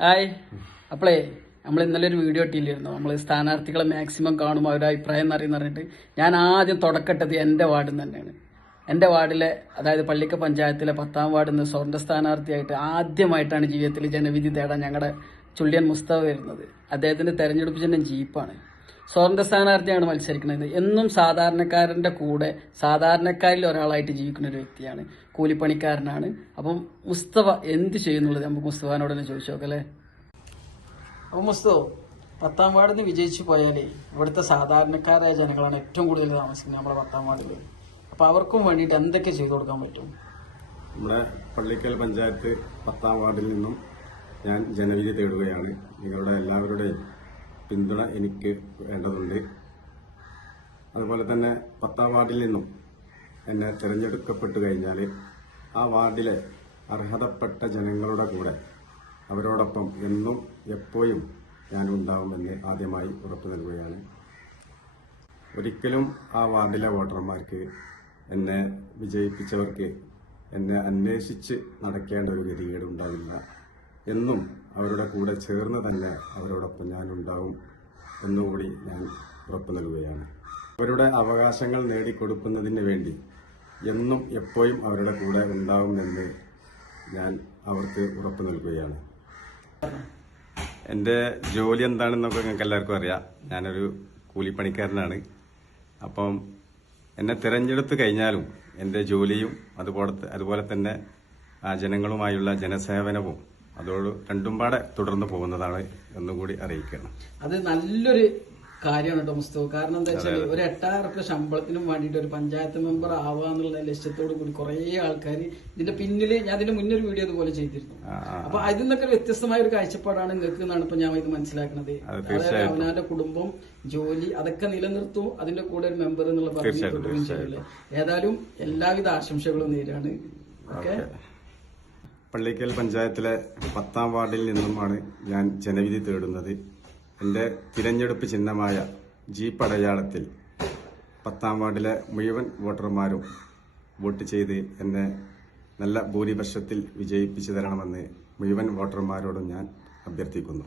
Hi. അപ്പളേ നമ്മൾ ഇന്നലെ ഒരു വീഡിയോ ഇട്ടില്ലായിരുന്നു? നമ്മൾ സ്ഥാനാർത്ഥികളെ മാക്സിമം കാണുമ്പോൾ അവരുടെ അഭിപ്രായം എന്നറിയുന്ന പറഞ്ഞിട്ട് ഞാൻ ആദ്യം തുടക്കട്ടത് എന്റെ വാർഡിൽ നിന്ന് തന്നെയാണ് എന്റെ വാർഡിലെ അതായത് പള്ളിക്ക പഞ്ചായത്തിലെ പത്താം വാർഡിൽ നിന്ന് സ്വർണ സ്ഥാനാർത്ഥിയായിട്ട് ആദ്യമായിട്ടാണ് ജീവിതത്തിൽ ജനവിധി തേടാൻ ഞങ്ങളുടെ ചുള്ളിയൻ മുസ്തഫ വരുന്നത്. അദ്ദേഹത്തിന്റെ തെരഞ്ഞെടുപ്പ് ചിഹ്നം ജീപ്പാണ്. സ്വതന്ത്ര സ്ഥാനാർത്ഥിയാണ് മത്സരിക്കുന്നത്. എന്നും സാധാരണക്കാരന്റെ കൂടെ സാധാരണക്കാരിൽ ഒരാളായിട്ട് ജീവിക്കുന്ന ഒരു വ്യക്തിയാണ്. കൂലിപ്പണിക്കാരനാണ്. അപ്പം മുസ്തഫ എന്ത് ചെയ്യുന്നുള്ളത്? നമുക്ക് മുസ്തഫാനോട് തന്നെ ചോദിച്ചു നോക്കല്ലേ? അപ്പം മുസ്തഫ പത്താം വാർഡിൽ നിന്ന് വിജയിച്ചു പോയാലേ ഇവിടുത്തെ സാധാരണക്കാരായ ജനങ്ങളാണ് ഏറ്റവും കൂടുതൽ താമസിക്കുന്നത് നമ്മുടെ പത്താം വാർഡിൽ. അപ്പൊ അവർക്കും വേണ്ടിയിട്ട് എന്തൊക്കെ ചെയ്തു കൊടുക്കാൻ പറ്റും? നമ്മുടെ പള്ളിക്കൽ പഞ്ചായത്ത് പത്താം വാർഡിൽ നിന്നും ഞാൻ ജനവിധി തേടുകയാണ്. നിങ്ങളുടെ എല്ലാവരുടെയും പിന്തുണ എനിക്ക് വേണ്ടതുണ്ട്. അതുപോലെ തന്നെ പത്താം വാർഡിൽ നിന്നും എന്നെ തിരഞ്ഞെടുക്കപ്പെട്ടു കഴിഞ്ഞാൽ ആ വാർഡിലെ അർഹതപ്പെട്ട ജനങ്ങളുടെ കൂടെ അവരോടൊപ്പം എന്നും എപ്പോഴും ഞാൻ ഉണ്ടാവുമെന്ന് ആദ്യമായി ഉറപ്പു നൽകുകയാണ്. ഒരിക്കലും ആ വാർഡിലെ വോട്ടർമാർക്ക് എന്നെ വിജയിപ്പിച്ചവർക്ക് എന്നെ അന്വേഷിച്ച് നടക്കേണ്ട ഒരു ഗതികേട് ഉണ്ടാവില്ല എന്നും അവരുടെ കൂടെ ചേർന്ന് തന്നെ അവരോടൊപ്പം ഞാൻ ഉണ്ടാവും എന്നുകൂടി ഞാൻ ഉറപ്പ് നൽകുകയാണ്. അവരുടെ അവകാശങ്ങൾ നേടിക്കൊടുക്കുന്നതിന് വേണ്ടി എന്നും എപ്പോഴും അവരുടെ കൂടെ ഉണ്ടാവുമെന്ന് ഞാൻ അവർക്ക് ഉറപ്പ് നൽകുകയാണ്. എന്റെ ജോലി എന്താണെന്നൊക്കെ നിങ്ങൾക്ക് എല്ലാവർക്കും അറിയാം. ഞാനൊരു കൂലിപ്പണിക്കാരനാണ്. അപ്പം എന്നെ തിരഞ്ഞെടുത്ത് കഴിഞ്ഞാലും എന്റെ ജോലിയും അതുപോലെ അതുപോലെ തന്നെ ആ ജനങ്ങളുമായുള്ള ജനസേവനവും അതോട് രണ്ടും പാടെ തുടർന്ന് പോകുന്നതാണ് എന്നുകൂടി അറിയിക്കണം. അത് നല്ലൊരു കാര്യമാണ് കേട്ടോ മുസ്തഫ. കാരണം എന്താ വെച്ചാൽ ഒരു എട്ടായിരം റുപ്യ ശമ്പളത്തിനും വേണ്ടിയിട്ട് ഒരു പഞ്ചായത്ത് മെമ്പർ ആവാന്നുള്ള ലക്ഷ്യത്തോടു കൂടി കുറേ ആൾക്കാർ ഇതിന്റെ പിന്നിൽ ഞാൻ ഇതിന്റെ മുന്നൊരു വീഡിയോ അതുപോലെ ചെയ്തിരുന്നു. അപ്പൊ അതിൽ നിന്നൊക്കെ വ്യത്യസ്തമായ ഒരു കാഴ്ചപ്പാടാണ് നിങ്ങൾക്ക് എന്നാണ് ഇപ്പൊ ഞാൻ ഇത് മനസ്സിലാക്കുന്നത് അതായത് അവനാന്റെ കുടുംബം ജോലി അതൊക്കെ നിലനിർത്തും അതിന്റെ കൂടെ ഒരു മെമ്പർ എന്നുള്ള പറഞ്ഞു ഏതായാലും എല്ലാവിധ ആശംസകളും നേരാണ്. ഓക്കെ. പള്ളിക്കൽ പഞ്ചായത്തിലെ പത്താം വാർഡിൽ നിന്നുമാണ് ഞാൻ ജനവിധി തേടുന്നത്. എന്റെ തിരഞ്ഞെടുപ്പ് ചിഹ്നമായ ജീപ്പ് അടയാളത്തിൽ പത്താം വാർഡിലെ മുഴുവൻ വോട്ടർമാരും വോട്ട് ചെയ്ത് എന്നെ നല്ല ഭൂരിപക്ഷത്തിൽ വിജയിപ്പിച്ചു തരണമെന്ന് മുഴുവൻ വോട്ടർമാരോടും ഞാൻ അഭ്യർത്ഥിക്കുന്നു.